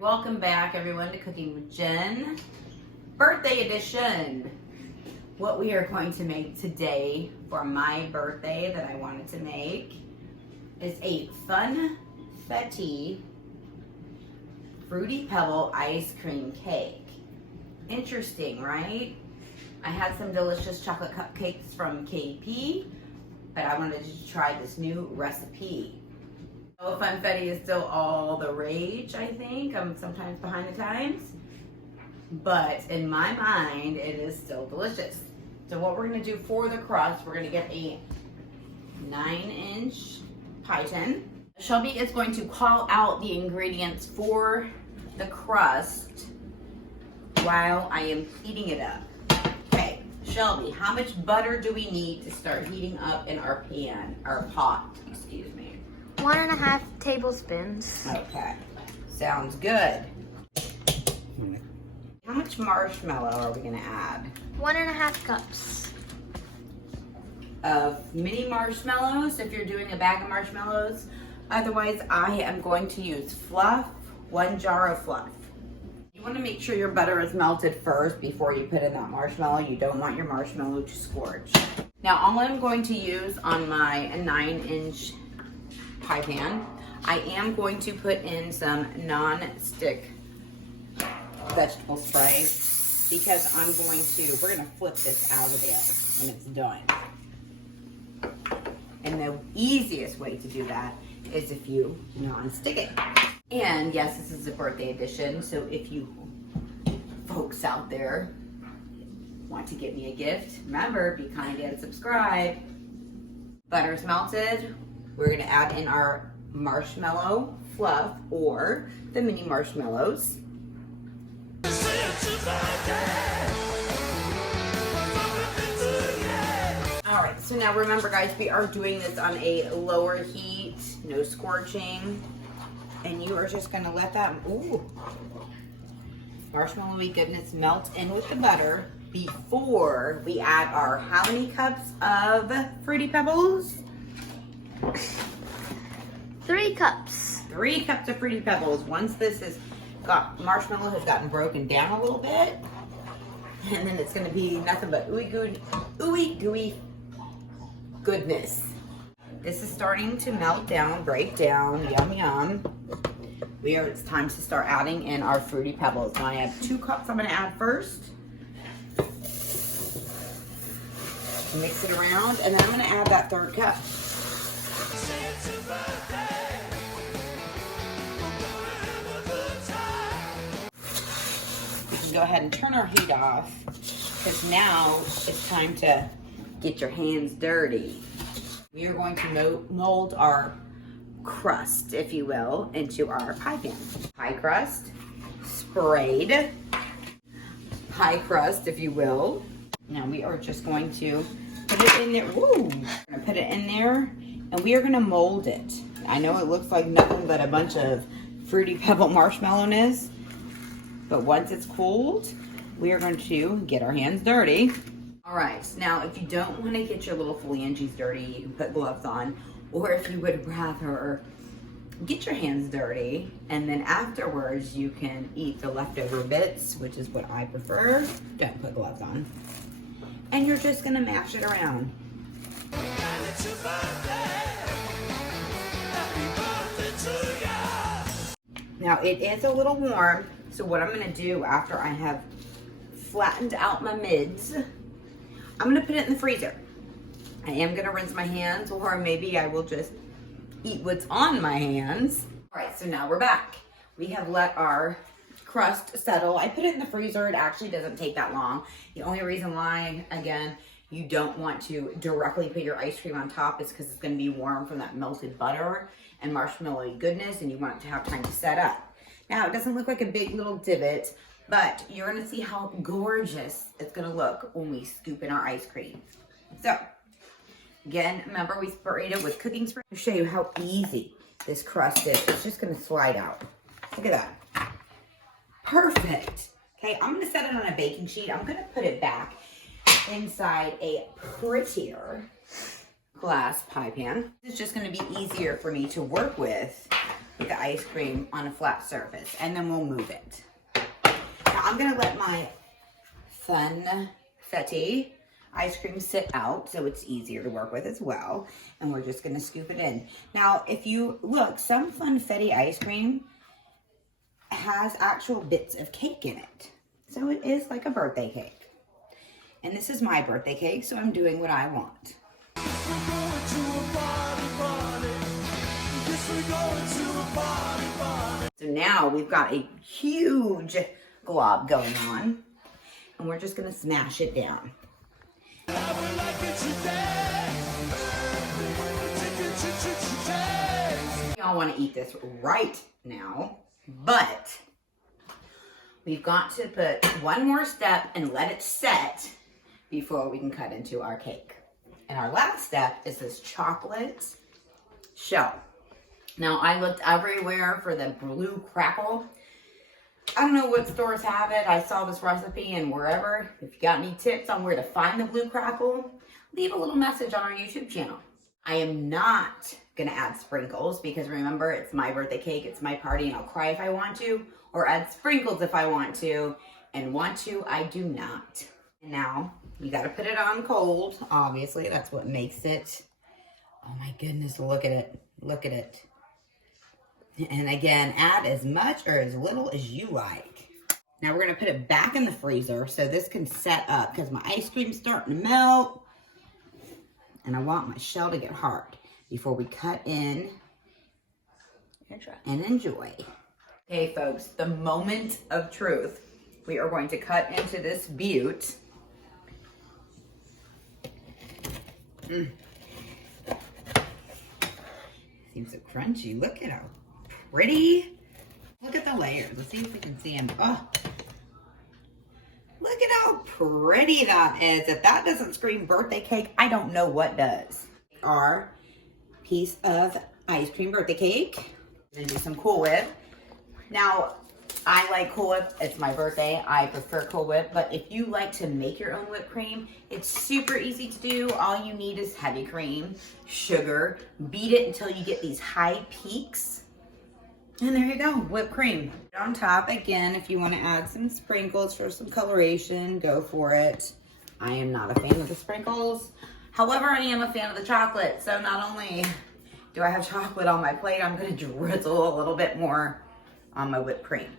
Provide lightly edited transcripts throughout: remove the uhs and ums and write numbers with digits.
Welcome back, everyone, to Cooking with Jen, birthday edition. What we are going to make today for my birthday that I wanted to make is a fun fetti fruity pebble ice cream cake. Interesting, right? I had some delicious chocolate cupcakes from KP, but I wanted to try this new recipe. Funfetti is still all the rage, I think. I'm sometimes behind the times. But in my mind, it is still delicious. So what we're gonna do for the crust, we're gonna get a 9-inch pie tin. Shelby is going to call out the ingredients for the crust while I am heating it up. Okay, Shelby, how much butter do we need to start heating up in our pan, our pot, excuse me? 1.5 tablespoons. Okay, sounds good. How much marshmallow are we gonna add? 1.5 cups. Of mini marshmallows, if you're doing a bag of marshmallows. Otherwise, I am going to use fluff, 1 jar of fluff. You wanna make sure your butter is melted first before you put in that marshmallow. You don't want your marshmallow to scorch. Now, all I'm going to use on my 9-inch pie pan, I am going to put in some non-stick vegetable spray because we're gonna flip this out of there when it's done. And the easiest way to do that is if you non-stick it. And yes, this is a birthday edition, so if you folks out there want to get me a gift, remember, be kind and subscribe. Butter's melted. We're gonna add in our marshmallow fluff or the mini marshmallows. All right, so now remember guys, we are doing this on a lower heat, no scorching, and you are just gonna let that, marshmallowy goodness melt in with the butter before we add our, how many cups of Fruity Pebbles? 3 cups. 3 cups of Fruity Pebbles. Once marshmallow has gotten broken down a little bit, and then it's gonna be nothing but ooey gooey goodness. This is starting to melt down, break down, yum yum. It's time to start adding in our Fruity Pebbles. Now I have 2 cups I'm gonna add first. Mix it around, and then I'm gonna add that 3rd cup. We can go ahead and turn our heat off because now it's time to get your hands dirty. We are going to mold our crust, if you will, into our pie pan. Pie crust, sprayed pie crust, if you will. Now we are just going to put it in there. Woo! We're gonna put it in there and we are gonna mold it. I know it looks like nothing but a bunch of Fruity Pebble marshmallowness, but once it's cooled, we are going to get our hands dirty. All right, now if you don't wanna get your little phalanges dirty, you can put gloves on, or if you would rather get your hands dirty, and then afterwards you can eat the leftover bits, which is what I prefer. Don't put gloves on. And you're just gonna mash it around. Now it is a little warm, so what I'm gonna do after I have flattened out my mids, I'm gonna put it in the freezer. I am gonna rinse my hands, or maybe I will just eat what's on my hands. All right, so now we're back. We have let our crust settle. I put it in the freezer. It actually doesn't take that long. The only reason why, again, you don't want to directly put your ice cream on top is because it's gonna be warm from that melted butter and marshmallowy goodness, and you want it to have time to set up. Now, it doesn't look like a big little divot, but you're gonna see how gorgeous it's gonna look when we scoop in our ice cream. So, again, remember we sprayed it with cooking spray. I'll show you how easy this crust is. It's just gonna slide out. Look at that. Perfect. Okay, I'm gonna set it on a baking sheet. I'm gonna put it back inside a prettier glass pie pan. It's just gonna be easier for me to work with with the ice cream on a flat surface, and then we'll move it. Now I'm gonna let my fun fetti ice cream sit out so it's easier to work with as well. And we're just gonna scoop it in. Now, if you look, some funfetti ice cream has actual bits of cake in it. So it is like a birthday cake. And this is my birthday cake, so I'm doing what I want. So now we've got a huge glob going on, and we're just gonna smash it down. Y'all want to eat this right now, but we've got to put one more step and let it set before we can cut into our cake. And our last step is this chocolate shell. Now, I looked everywhere for the blue crackle. I don't know what stores have it. I saw this recipe, and wherever, if you got any tips on where to find the blue crackle, leave a little message on our YouTube channel. I am not gonna add sprinkles because remember, it's my birthday cake, it's my party, and I'll cry if I want to, or add sprinkles if I want to, and want to, I do not. And now, you gotta put it on cold, obviously, that's what makes it. Oh my goodness, look at it, look at it. And again, add as much or as little as you like. Now we're gonna put it back in the freezer so this can set up because my ice cream's starting to melt. And I want my shell to get hard before we cut in and enjoy. Okay, folks, the moment of truth. We are going to cut into this beaut. Seems so crunchy. Look at how pretty. Look at the layers. Let's see if we can see them. Oh, look at how pretty that is. If that doesn't scream birthday cake, I don't know what does. Our piece of ice cream birthday cake. We're gonna do some Cool Whip. Now, I like Cool Whip. It's my birthday. I prefer Cool Whip. But if you like to make your own whipped cream, it's super easy to do. All you need is heavy cream, sugar. Beat it until you get these high peaks. And there you go, whipped cream. On top, again, if you want to add some sprinkles for some coloration, go for it. I am not a fan of the sprinkles. However, I am a fan of the chocolate. So not only do I have chocolate on my plate, I'm going to drizzle a little bit more on my whipped cream.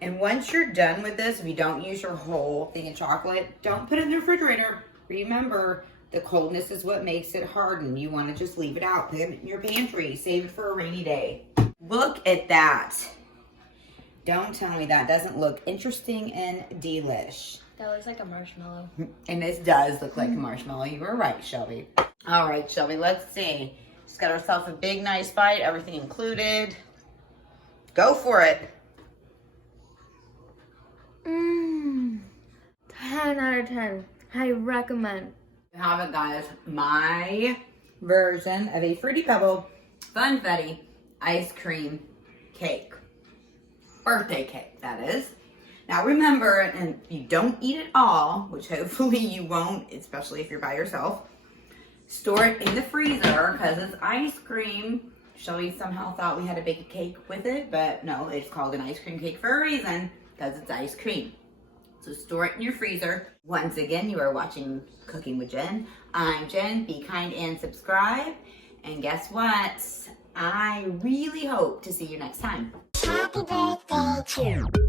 And once you're done with this, if you don't use your whole thing of chocolate, don't put it in the refrigerator. Remember, the coldness is what makes it harden. You want to just leave it out. Put it in your pantry. Save it for a rainy day. Look at that. Don't tell me that doesn't look interesting and delish. That looks like a marshmallow. And this does look like a marshmallow. You were right, Shelby. All right, Shelby, let's see. Just got ourselves a big, nice bite, everything included. Go for it. 10 out of 10. I recommend. You have it, guys. My version of a Fruity Pebble Funfetti ice cream cake. Birthday cake, that is. Now remember, and you don't eat it all, which hopefully you won't, especially if you're by yourself. Store it in the freezer because it's ice cream. Shelby somehow thought we had to bake a cake with it, but no, it's called an ice cream cake for a reason because it's ice cream. So store it in your freezer. Once again, you are watching Cooking with Jen. I'm Jen. Be kind and subscribe. And guess what? I really hope to see you next time. Happy birthday to you.